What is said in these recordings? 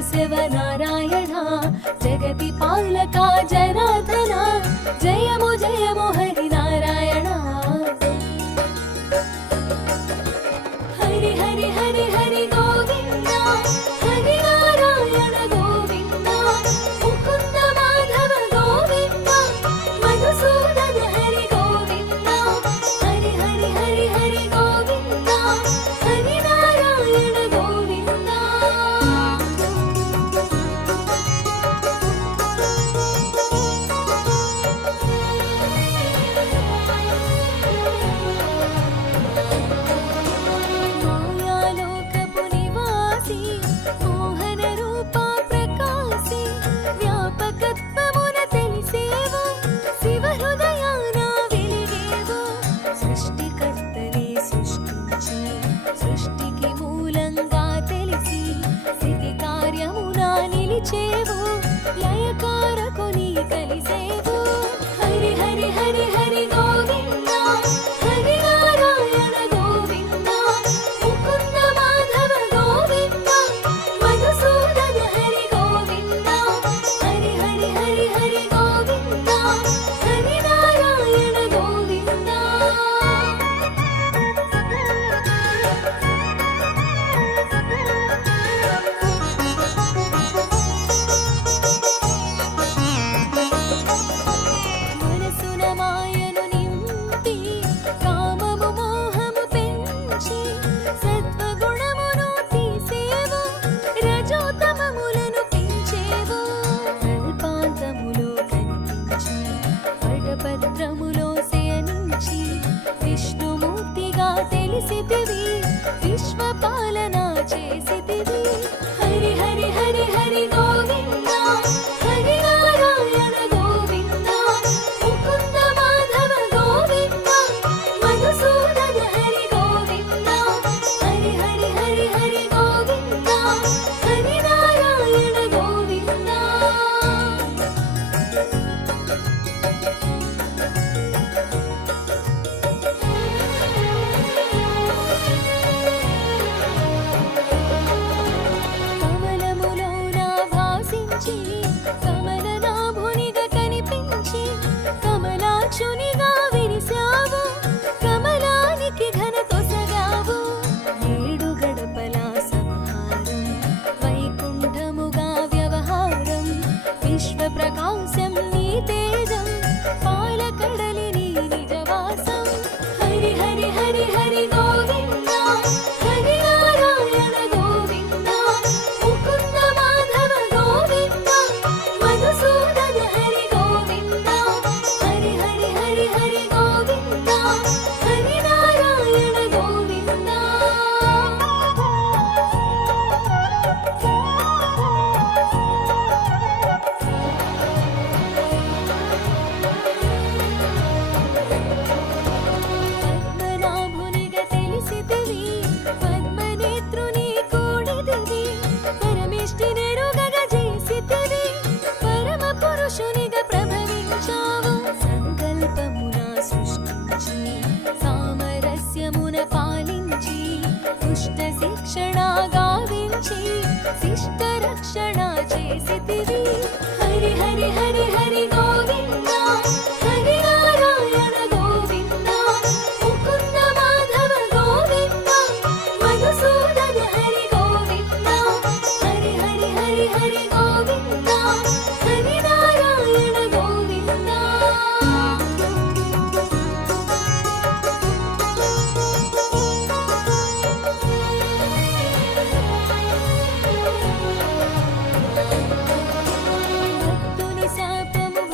కేశవ నారాయణ జగతి పాలక జనార్దన జయము జయము హరి నారాయణ హరి హరి హరి హరి గోవింద హరి నారాయణ గోవింద ముకుంద మాధవ గోవింద మధుసూదన హరి గోవింద హరి హరి హరి హరి గోవింద హరి నారాయణ గోవింద మాయాలోకపు నివాసి మోహన రూపా ప్రకాశి వ్యాపకత్వమున తెలిసేవో శివ హృదయాన వెలిగేవో సృష్టికర్తనే సృష్టించి సృష్టికి మూలంగా తెలిసి స్థితి కార్యమున నిలిచేవో లయకారకుని కలిసేవో హరి హరి హరి హరి గోవింద హరి నారాయణ గోవింద ముకుంద మాధవ గోవింద మధుసూదన హరి గోవింద హరి హరి హరి హరి గోవింద హరి నారాయణ గోవింద మనసున మాయను నింపి కామము మోహము పెంచి సత్వగుణమును తీసేవో రజోతమములను పెంచేవో కల్పాంతములో కనిపించి పటపత్రములో శయనించి విష్ణుమూర్తిగా తెలిసితివి విశ్వపాలన చేసితివి హరి హరి హరి హరి గోవింద హరి నారాయణ గోవింద ముకుంద మాధవ గోవింద మధుసూదన హరి గోవింద హరి హరి హరి హరి గోవింద హరి నారాయణ గోవింద కమలములోన భాసించి కమలనాభునిగా కనిపించి కమలాక్షునిగా విరిశావు కమలానికి ఘన తొసగావు ఏడు గడపల సంహారం వైకుంఠముగా వ్యవహారం విశ్వ ప్రకాశం నీ తేజం పాలకడలిని నిజవాసం హరి హరి హరి హరి గోవింద హరి నారాయణ గోవింద ముకుంద మాధవ గోవింద మధుసూదన హరి గోవింద హరి హరి హరి హరి గోవింద హరి నారాయణ గోవింద పద్మనాభునిగా తెలిసితివి పద్మనేత్రుని కూడితివి పరమేష్టి నెరుగగా చేసితివి పరమ పురుషునిగా ప్రభవించావు సంకల్పమున సృష్టించి సామరస్యమున పాలించి దుష్ట శిక్షణ గావించి శిష్ట రక్షణ చేసితివి హరి హరి హరి హరి గోవింద హరి నారాయణ గోవింద ముకుంద మాధవ గోవింద మధుసూదన హరి గోవింద హరి హరి హరి హరి గోవింద హరి నారాయణ గోవింద భక్తుని శాపము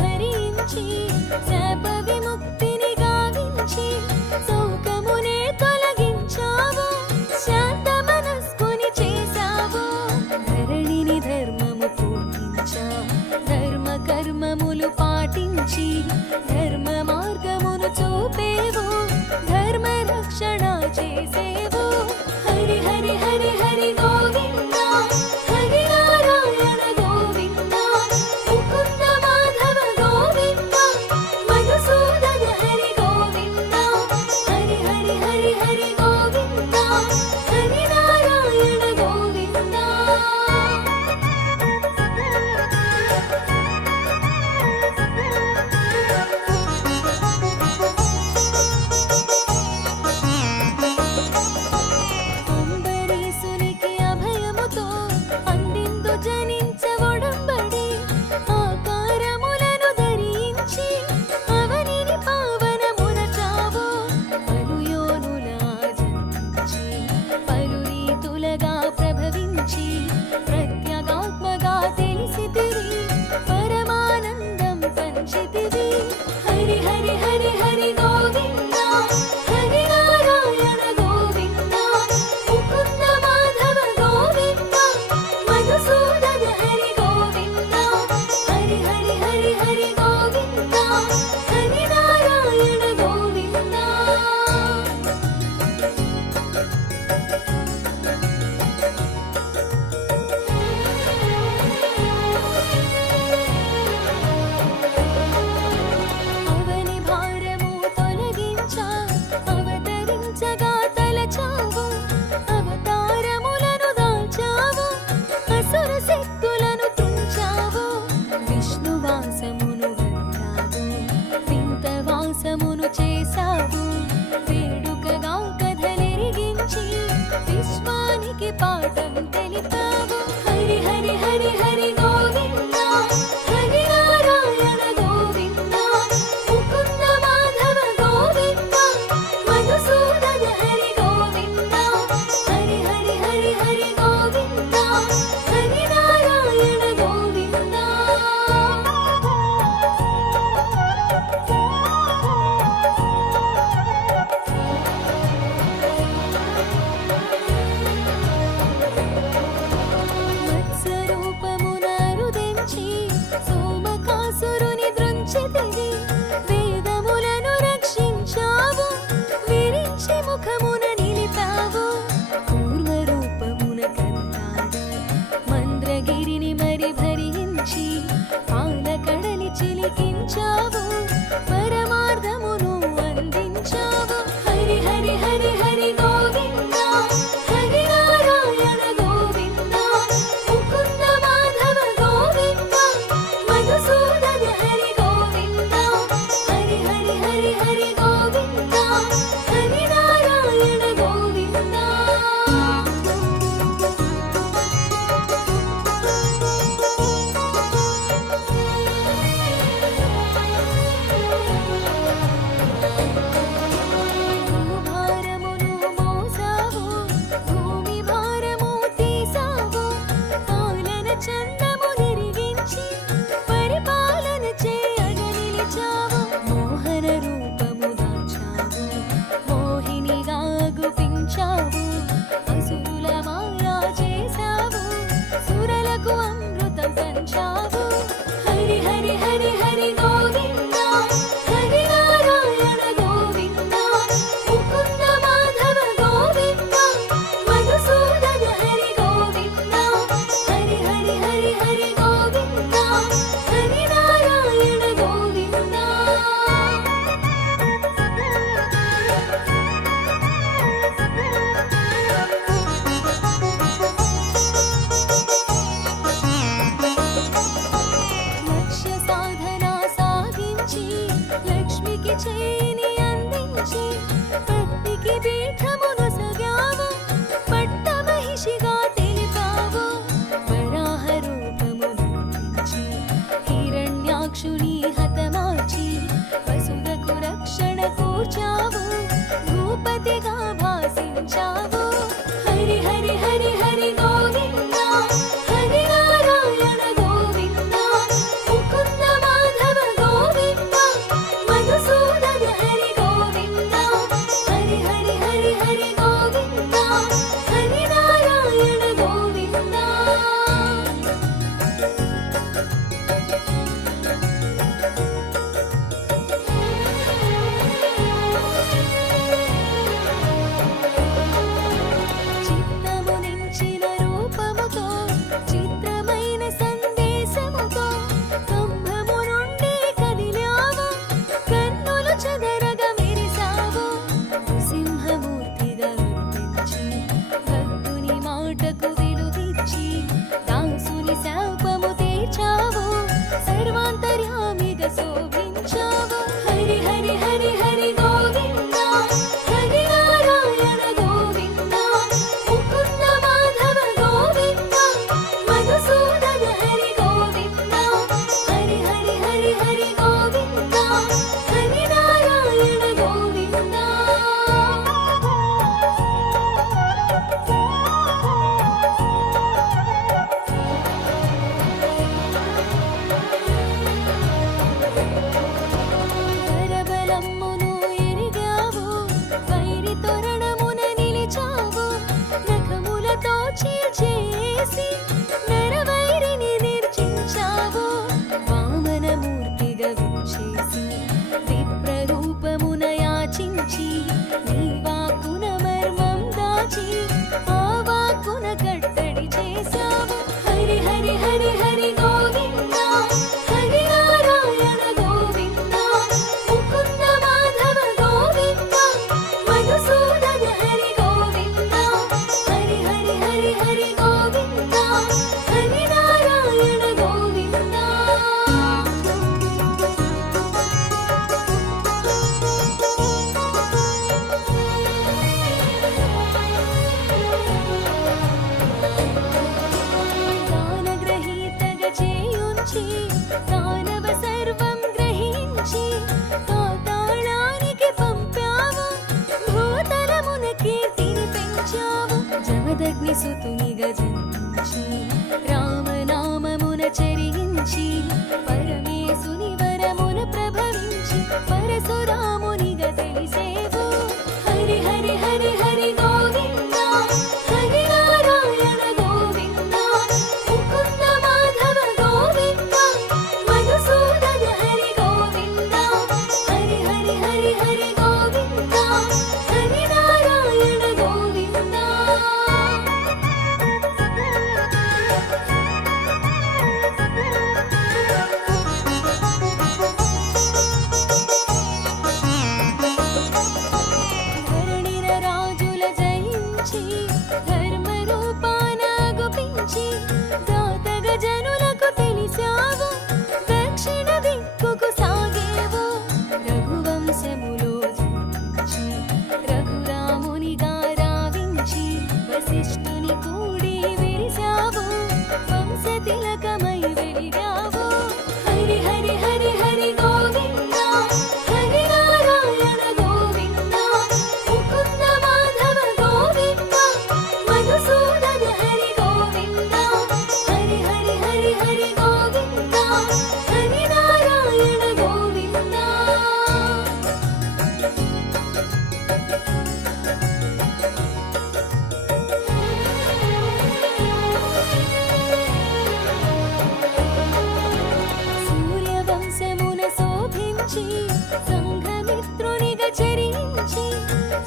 పాఠం తెలిపావు. హరి హరి హరి హరి గోవింద హరి నారాయణ గోవింద ముకుంద మాధవ గోవింద మధుసూదన హరి గోవింద హరి హరి హరి హరి గోవింద హరి నారాయణ గోవింద. మత్స్యరూపమున రుదించి సోమకాసురుని దృంచితివి. వేదములను రక్షించావు, విరించి ముఖమున నిలిపావు. పూర్వరూపమున కన్నాగా మంద్రగిరిని మరి భరించి పాలకడలి చిలికించావు, పరమార్థమును అందించావు. హరి హరి హరి హరి గోవింద హరి నారాయణ గోవింద ముకుంద మాధవ గోవింద మధుసూదన హరి గోవింద హరి హరి హరి హరి గోవింద హరి నారాయణ గోవింద. భూభారమును మోసావు, భూమి భారము తీసావు. పాలన చందము నిరిగించి పరిపాలన చేయగ నిలిచావు. మోహన రూపము దాచావు, మోహినిగా గుపించావు. అసురుల మాయా చేసావు, సురలకు అమృతం పంచావు. హరి హరి హరి హరి గోవింద హరి నారాయణ గోవింద ముకుంద మాధవ గోవింద మధుసూదన హరి గోవింద హరి హరి హరి హరి గోవింద హరి నారాయణ గోవింద. లక్ష్య సాధన సాగించి లక్ష్మికి చేని అందించి భక్తికి పీఠమును సగావు, పట్టమహిషిగా తెలిపావు. వరాహ రూపము ధరించి హిరణ్యాక్షుని హతమార్చి వసులకు రక్షణ కూర్చావు, భూపతిగా భాసించావు. హరి హరి హరి హరి గోవింద హరి నారాయణ గోవింద ముకుంద మాధవ గోవింద మధుసూదన హరి గోవింద హరి హరి హరి హరి గోవింద హరి నారాయణ గోవింద. చిత్తము నించిన రూపముతో చిత్రమైన సందేశముతో కంభము నుండి కదిలావు, కన్నులు చెదరగా మెరిసావు. నృసింహమూర్తిగా గుర్తించి భక్తుని మాటకు విలువిచ్చి దాసుని శాపము తీర్చావు, సర్వాంతర్యామిగా శోభించావు. హరి హరి హరి హరి గోవింద హరి నారాయణ గోవింద ముకుంద మాధవ గోవింద మధుసూదన హరి గోవింద హరి హరి హరి హరి గోవింద హరి నారాయణ గోవింద. వరబలమ్మును ఎరిగావు, వైరి తోరణమున నిలిచావు. నఖములతో చీల్చేసి నరవైరిని నిర్జించావు. వామనమూర్తిగా విచ్చేసి విప్రరూపమున యాచించి నీ వాక్కున మర్మం దాచి ఆ వాక్కున కట్టడి చేశావు. హరి హరి హరి హరి గోవింద హరి నారాయణ గోవింద ముకుంద మాధవ గోవింద మధుసూదన హరి గోవింద హరి హరి హరి హరి గోవింద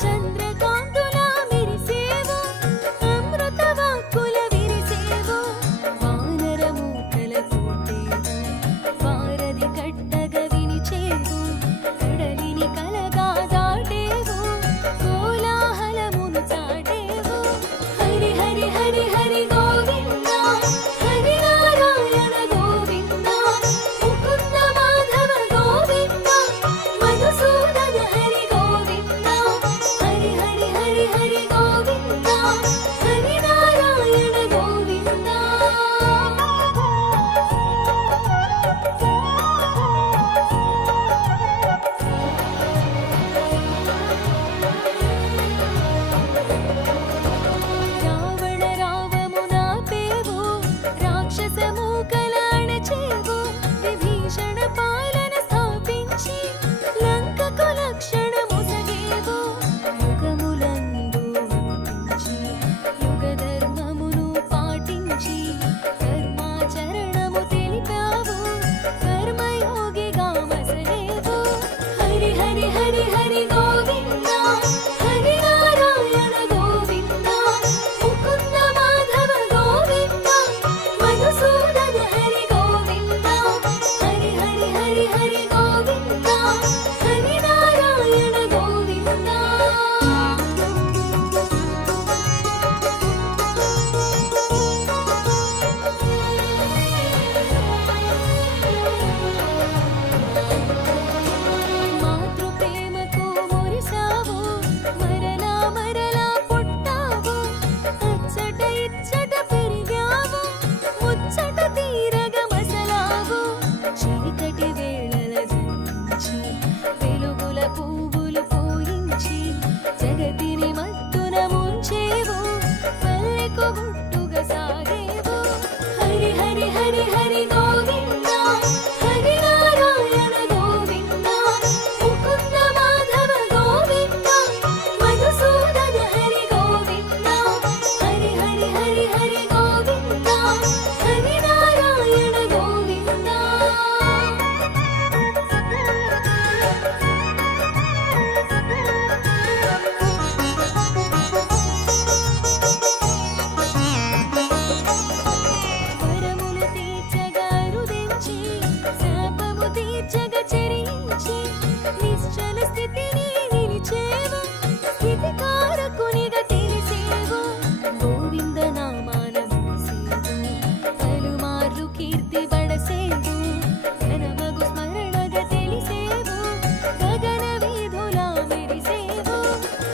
చంద్రకాంతులా మెరిసేవు అమృత వాక్కుల విరిసేవు వానర మూకల తోటేవు వారధి కట్టగా వినిచేవు కడలిని కలగా దాటేవు కోలాహలమును చాటేవు హరి హరి హరి హరి గోవింద హరి నారాయణ గోవింద ముకుంద మాధవ గోవింద మధుసూదన హరి గోవింద హరి హరి హరి హరి గోవింద హరి నారాయణ గోవింద రావణ రావమునాపేవు రాక్షసమూకల అణచేవు విభీషణ పాలన స్థాపించి లంకకు లక్షణముసగేవు యుగములందు వినిపించి యుగ ధర్మమును పాటించి ధర్మాచరణము తెలిపావు కర్మయోగిగా మసలేవు హరి హరి హరి హరి గోవింద హరి నారాయణ గోవింద ముకుంద మాధవ గోవింద మధుసూదన హరి గోవింద హరి హరి హరి హరి గోవింద హరి నారాయణ గోవింద మాతృ ప్రేమకు మురిసావు మరలా మరలా పుట్టావు అచ్చట ఇచ్చట పెరిగావు ముచ్చట తీరగా మసలావు చీకటి వేళల జనించి వెలుగుల పువ్వులు పూయించి జగతిని మత్తున ముంచేవు పల్లెకు గుట్టుగా సాగేవు హరి హరి హరి హరి గోవింద హరి నారాయణ గోవింద ముకుంద మాధవ గోవింద మధుసూదన హరి గోవింద హరి హరి హరి హరి గోవింద హరి నారాయణ గోవింద వరములు తీర్చగా రుదించి శాపము తీర్చగా చెరించి నిశ్చల స్థితిని నిలిచేవు స్థితికారకునిగా తెలిసేవు గోవింద నామాన మూసేవు పలుమార్లు కీర్తి బడసేవు ఘనమగు స్మరణగా తెలిసేవు గగన వీధులా మెరిసేవు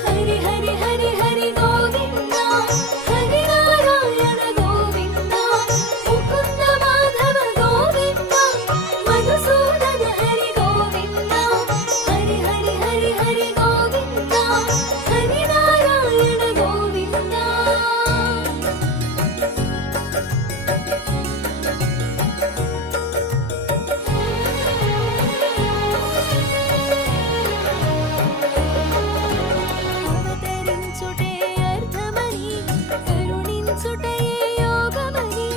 హరి హరి హరి హరి గోవింద హరి నారాయణ గోవింద ముకుంద మాధవ గోవింద మధుసూదన హరి గోవింద హరి హరి హరి హరి గోవింద హరి నారాయణ గోవింద అవతరించుటే అర్థమని కరుణించుటే యోగమని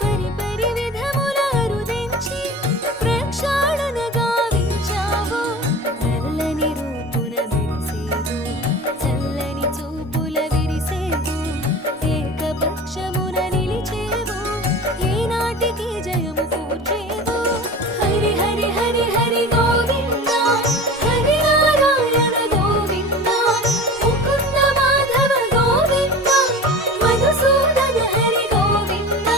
పరిపరి విధముల అరుదించి ప్రక్షాళన గావించావు నల్లని రూపున మెరిసేవు చల్లని చూపుల విరిసేవు ఏకపక్షమున నిలిచేవు ఏనాటికి జయము కూర్చేవు హరి హరి హరి హరి గోవింద హరి నారాయణ గోవింద ముకుంద మాధవ గోవింద మధుసూదన హరి గోవింద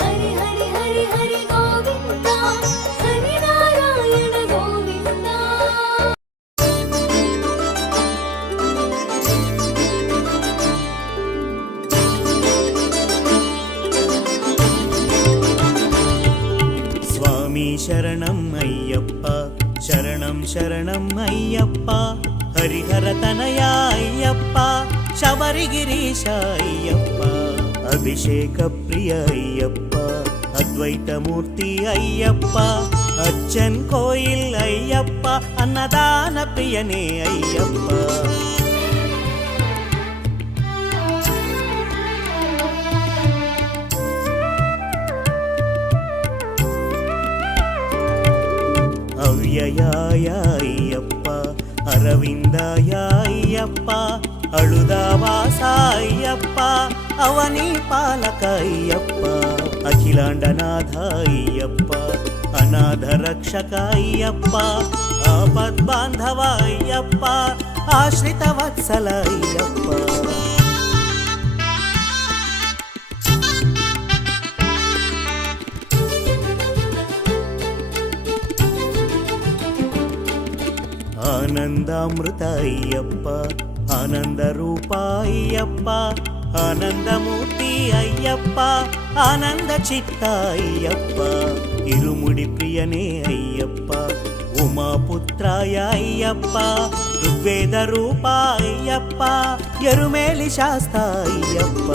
హరి హరి హరి హరి గోవింద హరి నారాయణ గోవింద స్వామి శరణం అయ్యప్ప శరణం శరణం అయ్యప్ప హరిహర తనయ అయ్యప్ప శబరిగిరీశ అయ్యప్ప అభిషేక ప్రియ అయ్యప్ప అద్వైతమూర్తి అయ్యప్ప అచ్చన్ కోయిల్ అయ్యప్ప అన్నదాన ప్రియనే అయ్యప్ప అవ్యయాయ అయ్యప్ప అరవిందాయ అయ్యప్ప అయ్యప్ప అళుదావాస అయ్యప్ప అవని పాలక అయ్యప్ప అఖిలాండనాథ అయ్యప్ప అనాథ రక్షక అయ్యప్ప ఆపద్బాంధవ అయ్యప్ప ఆశ్రిత వత్సల అయ్యప్ప ఆనందామృత అయ్యప్ప ఆనంద రూప అయ్యప్ప ఆనందమూర్తి అయ్యప్ప ఆనంద చిత్త అయ్యప్ప ఇరుముడి ప్రియనే అయ్యప్ప ఉమాపుత్రాయ అయ్యప్ప ఋగ్వేద రూప అయ్యప్ప ఎరుమేలి శాస్త అయ్యప్ప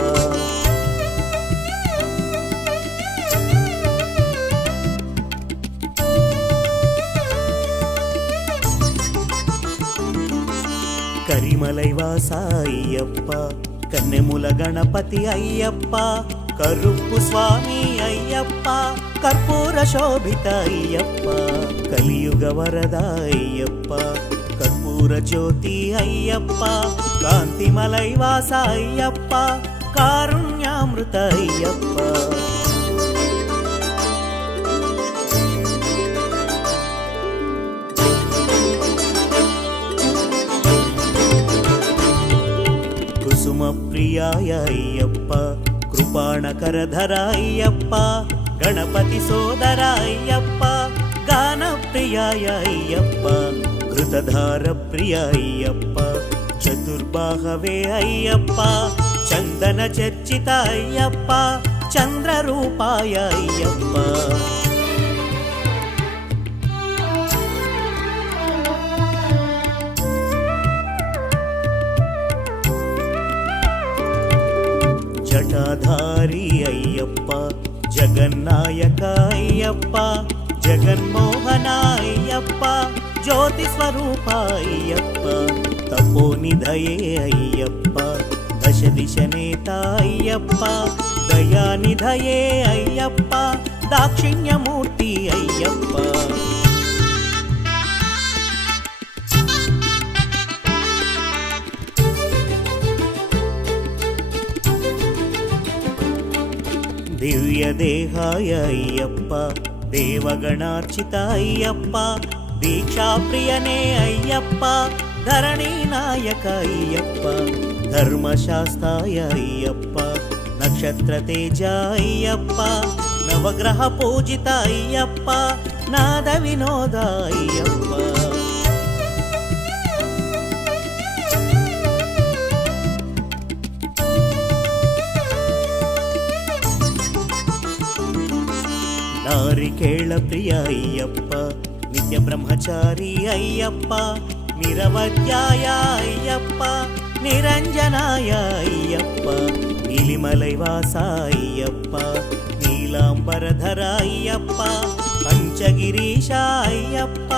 కరిమలై వాస అయ్యప్ప కన్నెముల గణపతి అయ్యప్ప కరుప్పు స్వామి అయ్యప్ప కర్పూర శోభిత అయ్యప్ప కలియుగ వరద అయ్యప్ప కర్పూర జ్యోతి అయ్యప్ప కాంతిమలై వాస అయ్యప్ప కారుణ్యామృత అయ్యప్ప కుసుమప్రియాయ అయ్యప్ప కృపాణకరధర అయ్యప్ప గణపతి సోదర అయ్యప్ప గానప్రియాయ అయ్యప్ప ఘృతధార ప్రియ అయ్యప్ప చతుర్బాహవే అయ్యప్ప చందన చర్చిత అయ్యప్ప చంద్రరూపాయ అయ్యప్ప జటాధారి అయ్యప్ప జగన్నాయక అయ్యప్ప జగన్మోహన అయ్యప్ప జ్యోతి స్వరూప అయ్యప్ప తపోనిధయే అయ్యప్ప దశ దిశ నేత అయ్యప్ప దయానిధయే అయ్యప్ప దాక్షిణ్యమూర్తి అయ్యప్ప దివ్య దేహాయ అయ్యప్ప దేవగణార్చిత అయ్యప్ప దీక్షాప్రియనే అయ్యప్ప ధరణీ నాయక అయ్యప్ప ధర్మశాస్త్రాయ అయ్యప్ప నక్షత్ర తేజ అయ్యప్ప నవగ్రహ పూజిత అయ్యప్ప నాద వినోద అయ్యప్ప నారికేళ ప్రియ అయ్యప్ప నిత్య బ్రహ్మచారి అయ్యప్ప నిరవధ్యాయ అయ్యప్ప నిరంజనాయ అయ్యప్ప నీలిమలై వాస అయ్యప్ప నీలాంబరధర అయ్యప్ప పంచగిరీశ అయ్యప్ప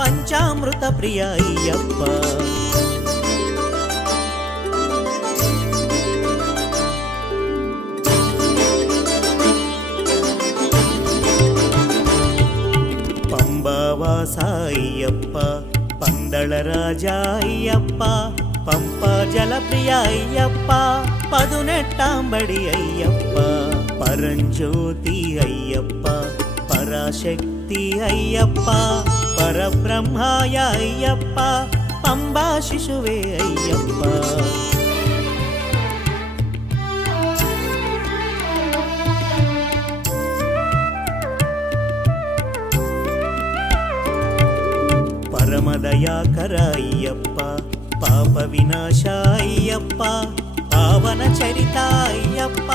పంచామృత ప్రియ అయ్యప్ప పంబావాస అయ్యప్ప పందళ రాజా అయ్యప్ప పంప జలప్రియ అయ్యప్ప పదునెట్టాంబడి అయ్యప్ప పరంజ్యోతి అయ్యప్ప పరాశక్తి అయ్యప్ప పరబ్రహ్మాయ అయ్యప్ప పంబా శిశువే అయ్యప్ప పరమదయాకర అయ్యప్ప పాప వినాశ అయ్యప్ప పావన చరిత అయ్యప్ప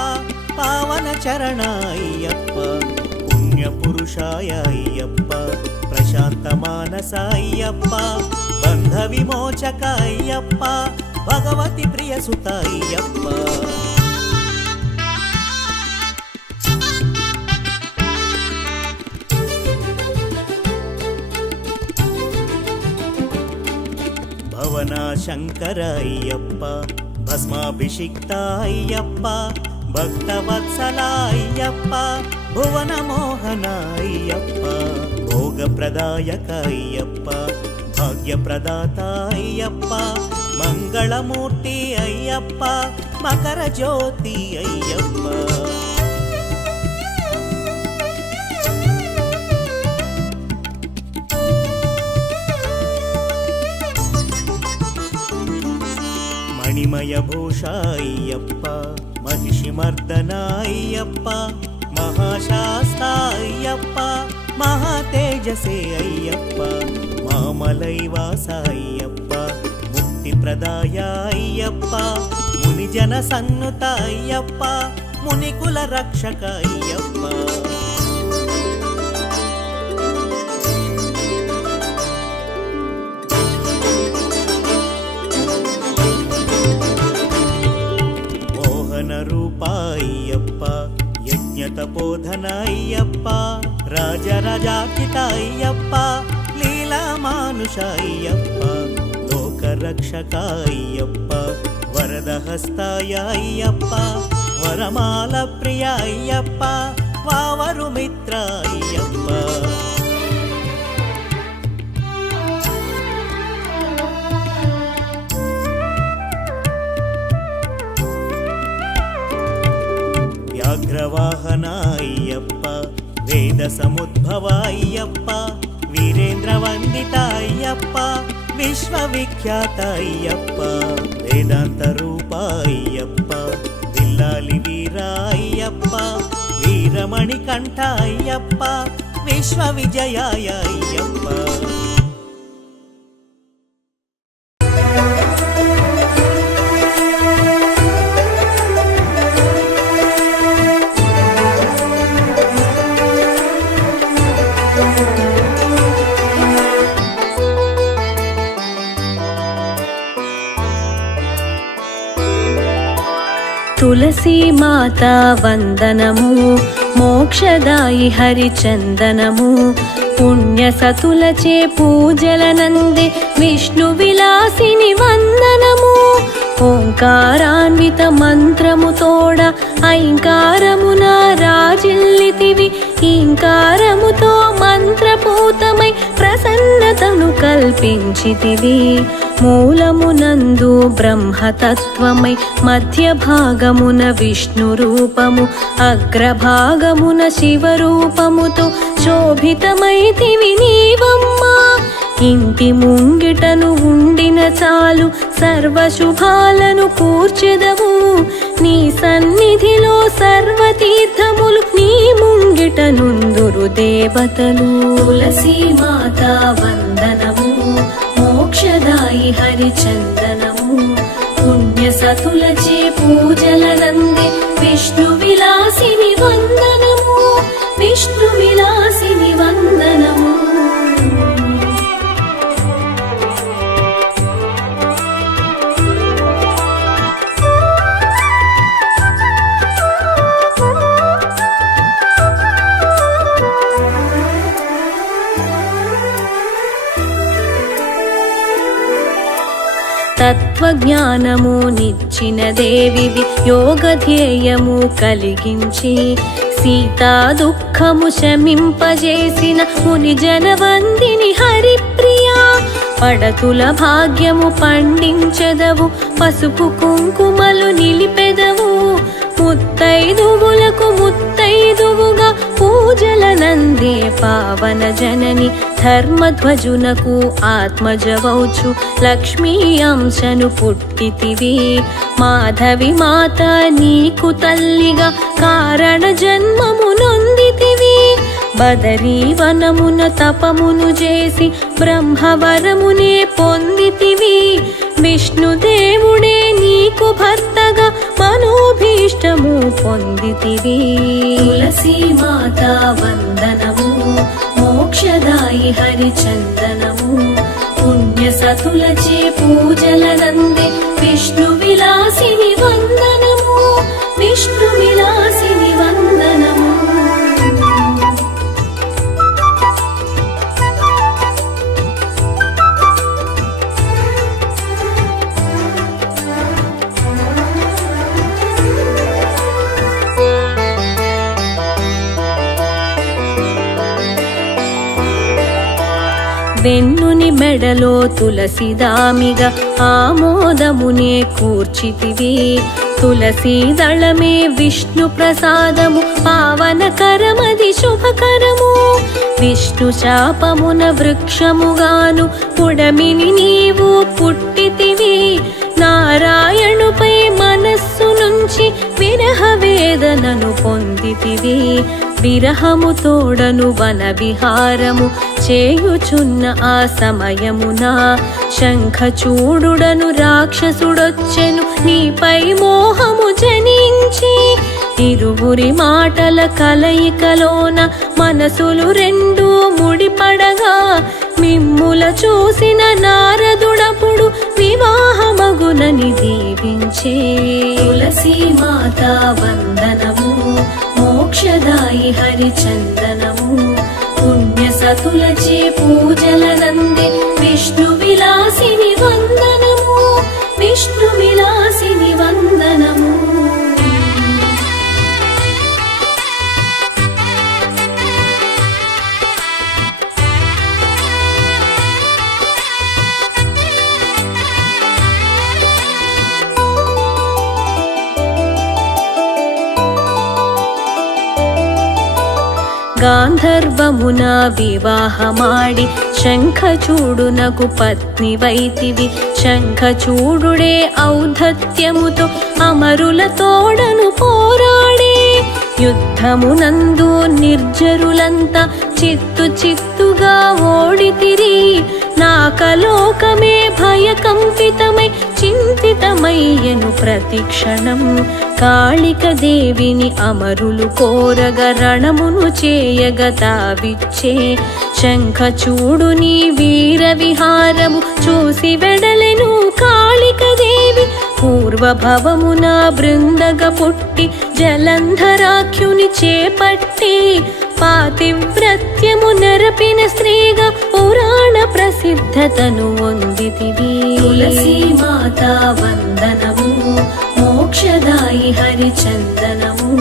పావన చరణ అయ్యప్ప పుణ్య పురుషాయ అయ్యప్ప ప్రశాంత మానస అయ్యప్ప బంధ విమోచక అయ్యప్ప భగవతి ప్రియ సుత అయ్యప్ప భవన శంకర అయ్యప్ప భస్మాభిషిక్త అయ్యప్ప భక్తవత్సల అయ్యప్ప భువన మోహన అయ్యప్ప భోగప్రదాయక అయ్యప్ప భాగ్యప్రదాత అయ్యప్ప మంగళమూర్తి అయ్యప్ప మకర జ్యోతి అయ్యప్ప. మణిమయ భూష అయ్యప్ప మహిషి మర్దన అయ్యప్ప మహాశాస్త అయ్యప్ప మహా తేజసే అయ్యప్ప మామలైవాస అయ్యప్ప ముక్తి ప్రదాయ అయ్యప్ప మునిజన సన్నుత అయ్యప్ప మునికుల రక్షక అయ్యప్ప. మోహన రూప అయ్యప్ప యజ్ఞ తపోధన అయ్యప్ప రాజరాజాకిత అయ్యప్ప లీలా మానుష అయ్యప్ప లోకరక్షక అయ్యప్ప వరదహస్తాయ అయ్యప్ప వరమాల ప్రియ అయ్యప్ప వావరు మిత్ర అయ్యప్ప. వ్యాఘ్రవాహన అయ్యప్ప వేద సముద్భవ అయ్యప్ప వీరేంద్ర వందిత అయ్యప్ప విశ్వవిఖ్యాత అయ్యప్ప వేదాంత రూప అయ్యప్ప విల్లాలి వీర అయ్యప్ప వీరమణి కంఠ అయ్యప్ప విశ్వ విజయాయ అయ్యప్ప. తులసీ మాత వందనము మోక్షదాయి హరిచందనము పుణ్య సతులచే పూజలనందే విష్ణు విలాసిని వందనము ఓంకారాన్విత మంత్రము తోడ ఐంకారమున రాజిల్లితివి ఈంకారముతో మంత్రపూతమై ప్రసన్నతను కల్పించితివి మూలమునందు బ్రహ్మతత్వమై మధ్య భాగమున విష్ణు రూపము అగ్రభాగమున శివరూపముతో శోభితమైతివి నీవమ్మా ఇంటి ముంగిటను ఉండిన చాలు సర్వశుభాలను కూర్చెదవు నీ సన్నిధిలో సర్వతీర్థములు నీ ముంగిట నుందురు దేవతలు తులసీ మాత వందనము మోక్షదాయి హరిచందనము పుణ్య సతులచే పూజలనందే విష్ణు విలాసిని వందనము విష్ణు విలాసిని వందనము. తత్వజ్ఞానము నిచ్చిన దేవివి యోగధ్యేయము కలిగించి సీతా దుఃఖము శమింపజేసిన ముని జనవందిని హరిప్రియా పడతుల భాగ్యము పండించెదవు పసుపు కుంకుమలు నిలిపెదవు ముత్తైదువులకు ముత్తైదువుగా పూజలనందే పావన జనని ధర్మధ్వజునకు ఆత్మజవౌచు లక్ష్మీ అంశను పుట్టితివి మాధవి మాత నీకు తల్లిగా కారణ జన్మము నొందితివి బదరీ వనమున తపమును చేసి బ్రహ్మవరమునే పొందితివి విష్ణుదేవుడే నీకు భర్తగా మనోభీష్టము పొందితివి తులసీ మాత వందనము మోక్షదాయి హరిచందనము పుణ్య సతులచే పూజలనందే విష్ణు విలాసిని వందనము విష్ణు విలాసిని వందనము. వెన్నుని మెడలో తులసిదామిగా ఆమోదమునే కూర్చితివి. తులసీదళమే విష్ణు ప్రసాదము పావనకరమది శుభకరము. విష్ణు శాపమున వృక్షముగాను పుడమిని నీవు పుట్టితివి. నారాయణుపై మనస్సు నుంచి విరహ వేదనను పొందితివి. విరహము తోడను వన విహారము చేయుచున్న ఆ సమయమున శంఖచూడుడను రాక్షసుడొచ్చెను నీపై మోహము జనించి. ఇరువురి మాటల కలయికలోన మనసులు రెండు ముడిపడగా మిమ్ముల చూసిన నారదుడపుడు వివాహమగునని దీవించే. తులసీ మాత వందనము మోక్షదాయి హరిచందనము. పుణ్య సతులచే పూజలనందే విష్ణు విలాసిని వందనము. విష్ణు విలాసిని వందనము. గాంధర్వమున వివాహమాడి శంఖచూడునకు పత్ని వైతివి. శంఖచూడుడే ఔద్ధత్యముతో అమరుల తోడను పోరాడే. యుద్ధమునందు నిర్జరులంతా చిత్తు చిత్తుగా ఓడితిరి. నాకలోకమే భయకంపితమై చింతితమయ్యను ప్రతిక్షణం. కాళిక దేవిని అమరులు కోరగ రణమును చేయగ తావిచ్చే. శంఖచూడుని వీర విహారము చూసి వెడలెను కాళిక దేవి. పూర్వభవమున బృందగ పుట్టి జలంధరాఖ్యుని చేపట్టి పాతివ్రత్యము నెరపిన స్త్రీగా పురాణ ప్రసిద్ధతను పొందితివి. తులసీ మాత వందనము మోక్షదాయి హరిచందనము.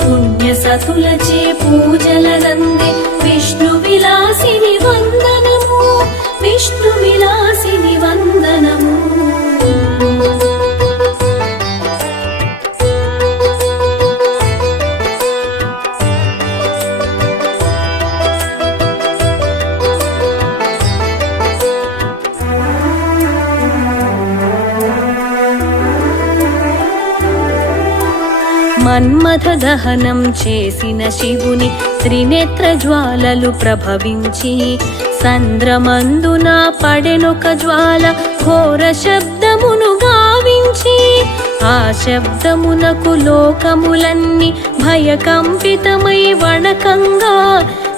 పుణ్య సతులచే పూజలనందే విష్ణు విలాసిని వందనము. విష్ణు విలాసిని వందనము. మన్మథ దహనం చేసిన శివుని త్రినేత్ర జ్వాలలు ప్రభవించి సంద్రమందున పడెనొక జ్వాల ఘోర శబ్దమును గావించి. ఆ శబ్దమునకు లోకములన్నీ భయకంపితమై వణకంగా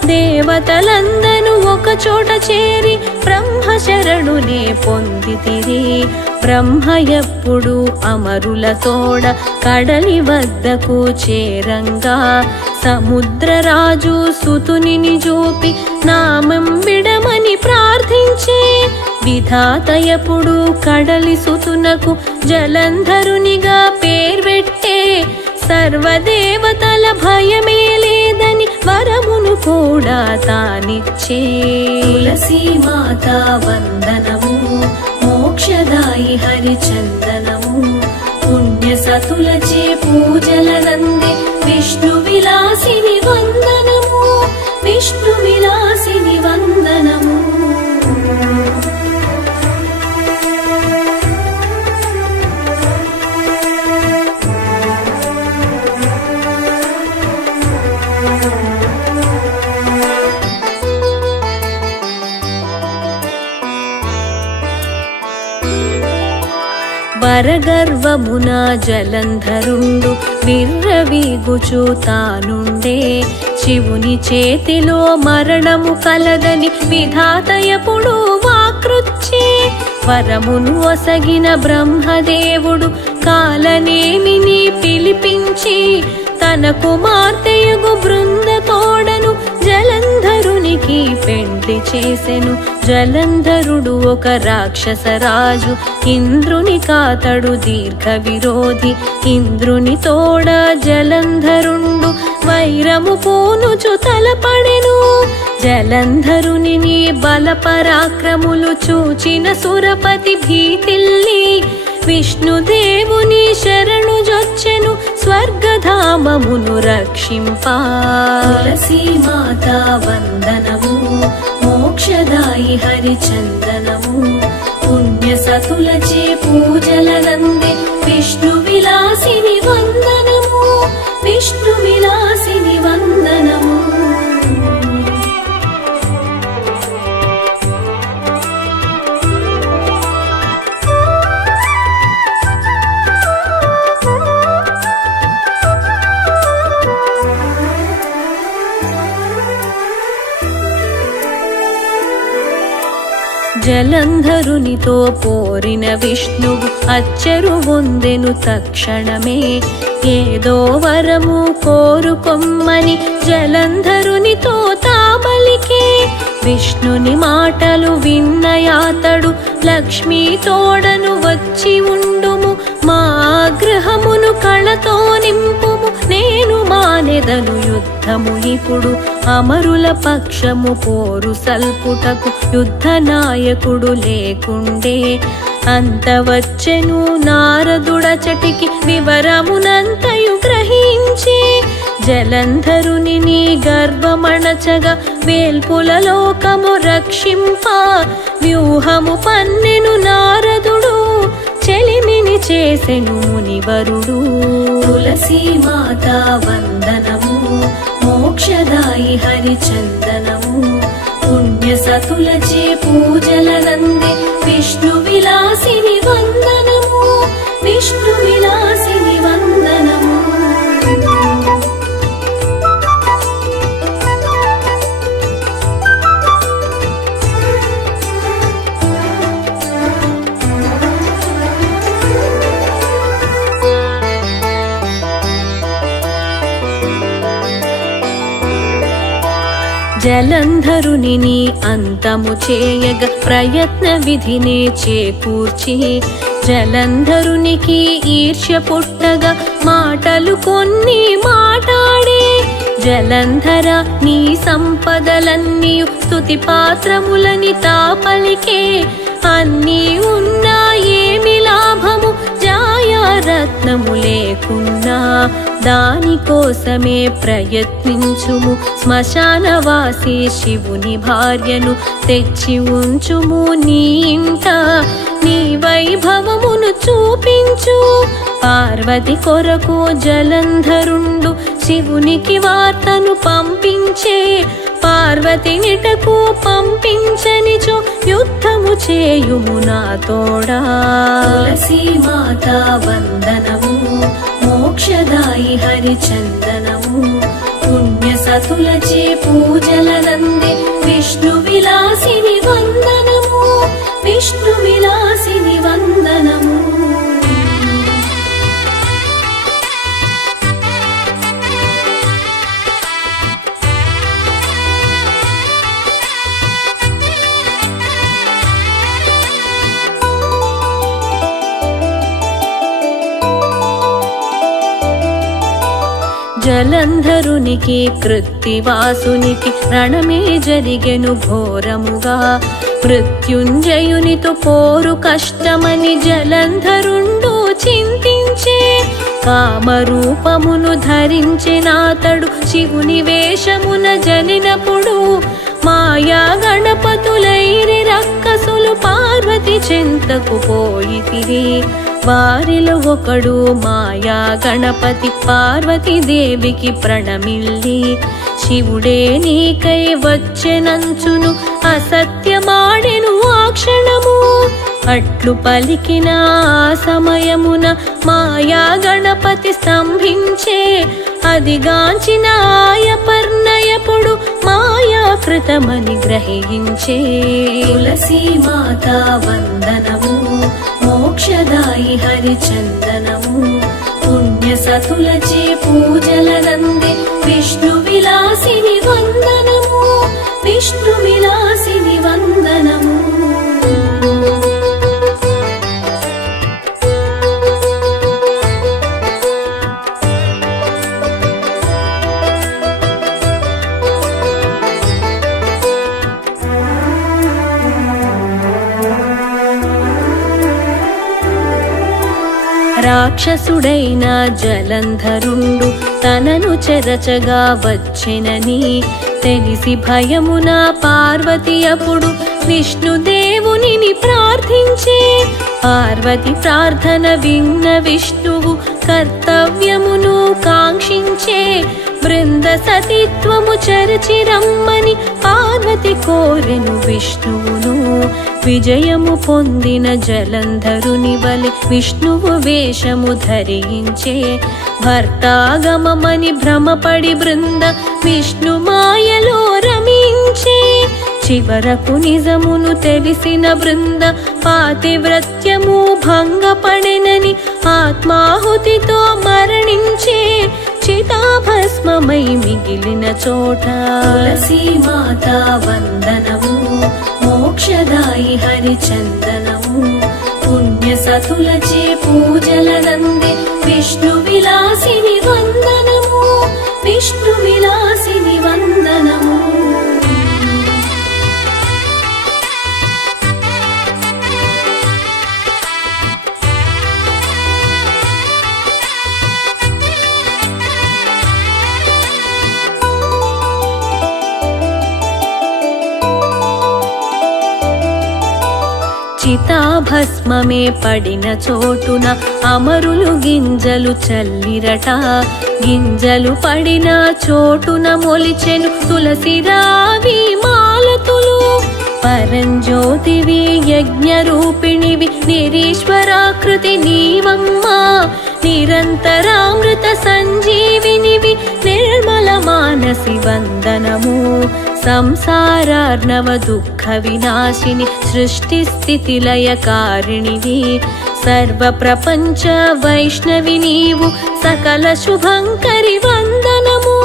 దేవతలందరూ ఒక చోట చేరి బ్రహ్మశరణునే పొందితిరి. బ్రహ్మ ఎప్పుడు అమరుల తోడ కడలి వద్దకు చేరంగా సముద్రరాజు సుతునిని చూపి నామం విడమని ప్రార్థించే. విధాత ఎప్పుడు కడలి సుతునకు జలంధరునిగా పేర్పెట్టే. సర్వదేవతల భయమే లేదని వరమును కూడా తానిచ్చే. తులసీ మాత వందనము మోక్షదాయి హరిచందనము. పుణ్య సతులచే పూజలనందే విష్ణు విలాసిని వందనము. విష్ణు విలాసిని వందనము. వరగర్వమున జలంధరుండు విర్రవీగుచు తానుండే. శివుని చేతిలో మరణము కలదని విధాత ఎప్పుడు వాకృచ్చే. వరమును ఒసగిన బ్రహ్మదేవుడు కాలనేమిని పిలిపించి తన కుమార్తెయుగు బృంద తోడను జలంధరునికి పెండ్లి చేసెను. జలంధరుడు ఒక రాక్షసరాజు, ఇంద్రుని కాతడు దీర్ఘ విరోధి. ఇంద్రుని తోడ జలంధరుండు వైరము పూనుచు తలపడెను. జలంధరుని నీ బల పరాక్రములు చూచిన సురపతి భీతిల్లి విష్ణుదేవుని శరణు జొచ్చెను స్వర్గధామమును రక్షింపా. తులసీ మాతా వందనము మోక్షదాయి హరిచందనము పుణ్య సతులచే పూజలనందే విష్ణు విలాసిని వందనము విష్ణు విలాసిని వందనము. జలంధరునితో పోరిన విష్ణువు అచ్చరు పొందెను తక్షణమే. ఏదో వరము కోరుకొమ్మని జలంధరునితో తాబలికే. విష్ణుని మాటలు విన్నయాతడు లక్ష్మీ తోడను వచ్చి ఉండుము మా గృహమును కళతో నింపుము నేను మానెదను యుద్ధము ఇప్పుడు అమరుల పక్షము పోరు సల్పుటకు యుద్ధ నాయకుడు లేకుండే. అంత వచ్చెను నారదుడచటికి వివరమునంతయు గ్రహించి జలంధరుని నీ గర్భమణచగా వేల్పుల లోకము రక్షింప వ్యూహము పన్నెను నారదుడు చెలిమిని చేసెను మునివరుడు. తులసీ మాతా వందనము మోక్షదాయి హరిచందనము పుణ్య సతులచే పూజలనందే విష్ణు విలాసిని వందనము విష్ణు విలాసిని వందనము. జలంధరుని నీ అంతము చేయగ ప్రయత్న విధినే చేకూర్చి జలంధరునికి ఈర్ష్య పుట్టగా మాటలు కొన్ని మాటాడే. జలంధర నీ సంపదలన్నీ స్తుతి పాత్రములని తాపలికే. అన్నీ ఉన్నా ఏమి లాభము జాయారత్నము లేకున్నా దానికోసమే ప్రయత్నించుము శ్మశానవాసి శివుని భార్యను తెచ్చి ఉంచుము నీ ఇంట నీ వైభవమును చూపించు. పార్వతి కొరకు జలంధరుండు శివునికి వార్తను పంపించే. పార్వతి నిటకు పంపించనిచో యుద్ధము చేయుము నా తోడా. తులసీ మాతా వందనము మోక్షదాయి హరిచందనము పుణ్య సతులచే పూజలనందే విష్ణు విలాసిని వందనము విష్ణు విలాసిని వందనము. జలంధరునికి కృత్తివాసునికి రణమే జరిగెను ఘోరముగా. మృత్యుంజయునితో పోరు కష్టమని జలంధరుండు చింతించే. కామరూపమును ధరించినాతడు శివుని వేషమున జనినప్పుడు మాయా గణపతులైరి రక్కసులు పార్వతి చెంతకు పోయితిరి. వారిలో ఒకడు మాయా గణపతి పార్వతీదేవికి ప్రణమిల్లి శివుడే నీకై వచ్చెనంచును అసత్యమాడెను ఆ క్షణము. అట్లు పలికిన ఆ సమయమున మాయా గణపతి స్తంభించే. అదిగాంచిన ఆయపర్ణయపుడు మాయాకృతమని గ్రహించే. తులసీ మాతా వందనము మోక్షదాయి హరిచందనము పుణ్య సతులచే పూజలనందే విష్ణు విలాసిని వందనము విష్ణు విలాసిని వందనము. రాక్షసుడైన జలంధరుండు తనను చెరచగా వచ్చెనని తెలిసి భయమున పార్వతి అప్పుడు విష్ణుదేవునిని ప్రార్థించే. పార్వతి ప్రార్థన విన్న విష్ణువు కర్తవ్యమును కాంక్షించే. బృంద సతిత్వము చరచి రమ్మని పార్వతి కోరెను విష్ణువును. విజయము పొందిన జలంధరుని వలె విష్ణువు వేషము ధరించే. భర్తాగమమని భ్రమపడి బృంద విష్ణు మాయలో రమించే. చివరకు నిజమును తెలిసిన బృంద పాతివ్రత్యము భంగపడెనని ఆత్మాహుతితో మరణించే. చితాభస్మమై మిగిలిన చోట తులసీ మాత వందనము, మోక్షదాయి హరిచందనము. పుణ్య సతులచే పూజలనందే విష్ణు విలాసిని వందనము, విష్ణు విలాసిని వందనము. చితాభస్మమే పడిన చోటున అమరులు గింజలు చల్లిరట. గింజలు పడిన చోటున మొలిచెను తులసి రావి మాలతులు. పరంజ్యోతివి యజ్ఞ రూపిణివి నిరీశ్వరాకృతి నీవమ్మా. నిరంతరామృత సంజీవినివి నిర్మల మానసి వందనము. సంసారార్ణవ దుఃఖ వినాశిని సృష్టి స్థితి లయకారిణివి. సర్వ ప్రపంచ వైష్ణవి నీవు సకల శుభంకరి వందనము.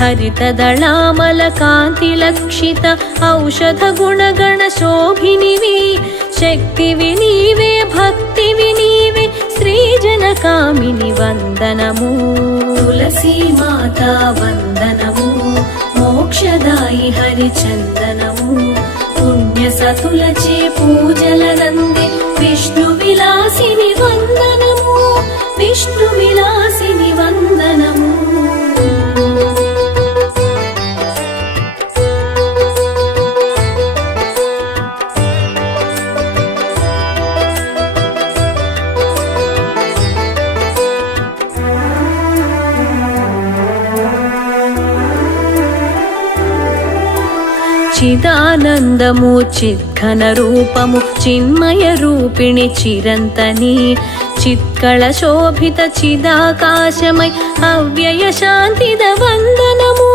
హరిత దళామల కాంతి లక్షిత ఔషధ గుణగణ శోభినివి. శక్తివి నీవే, భక్తివి నీవే, శ్రీజన కామిని వందనము. తులసీ మాత వందనము, మోక్షదాయి హరిచందనము. పుణ్య సతులచే పూజలనందే విష్ణు విలాసిని వందనము, విష్ణు విలాసిని వందనము. చిదానందము చిద్ఘన రూపము చిన్మయ రూపిణి చిరంతని. చిత్కళ శోభిత చిదాకాశమై అవ్యయ శాంతిద వందనము.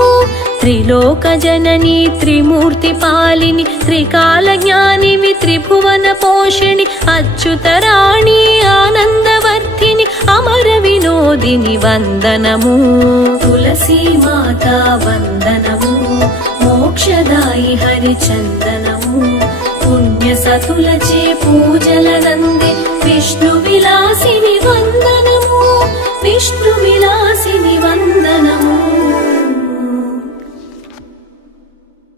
త్రిలోక జనని త్రిమూర్తి పాలిని త్రికాల జ్ఞానివి త్రిభువన పోషిణి. అచ్యుతరాణి ఆనందవర్ధిని అమర వినోదిని వందనము. తులసీ మాత వందనము, మోక్షదాయి హరిచందనము. పుణ్య సతులచే పూజలనందే విష్ణు విలాసి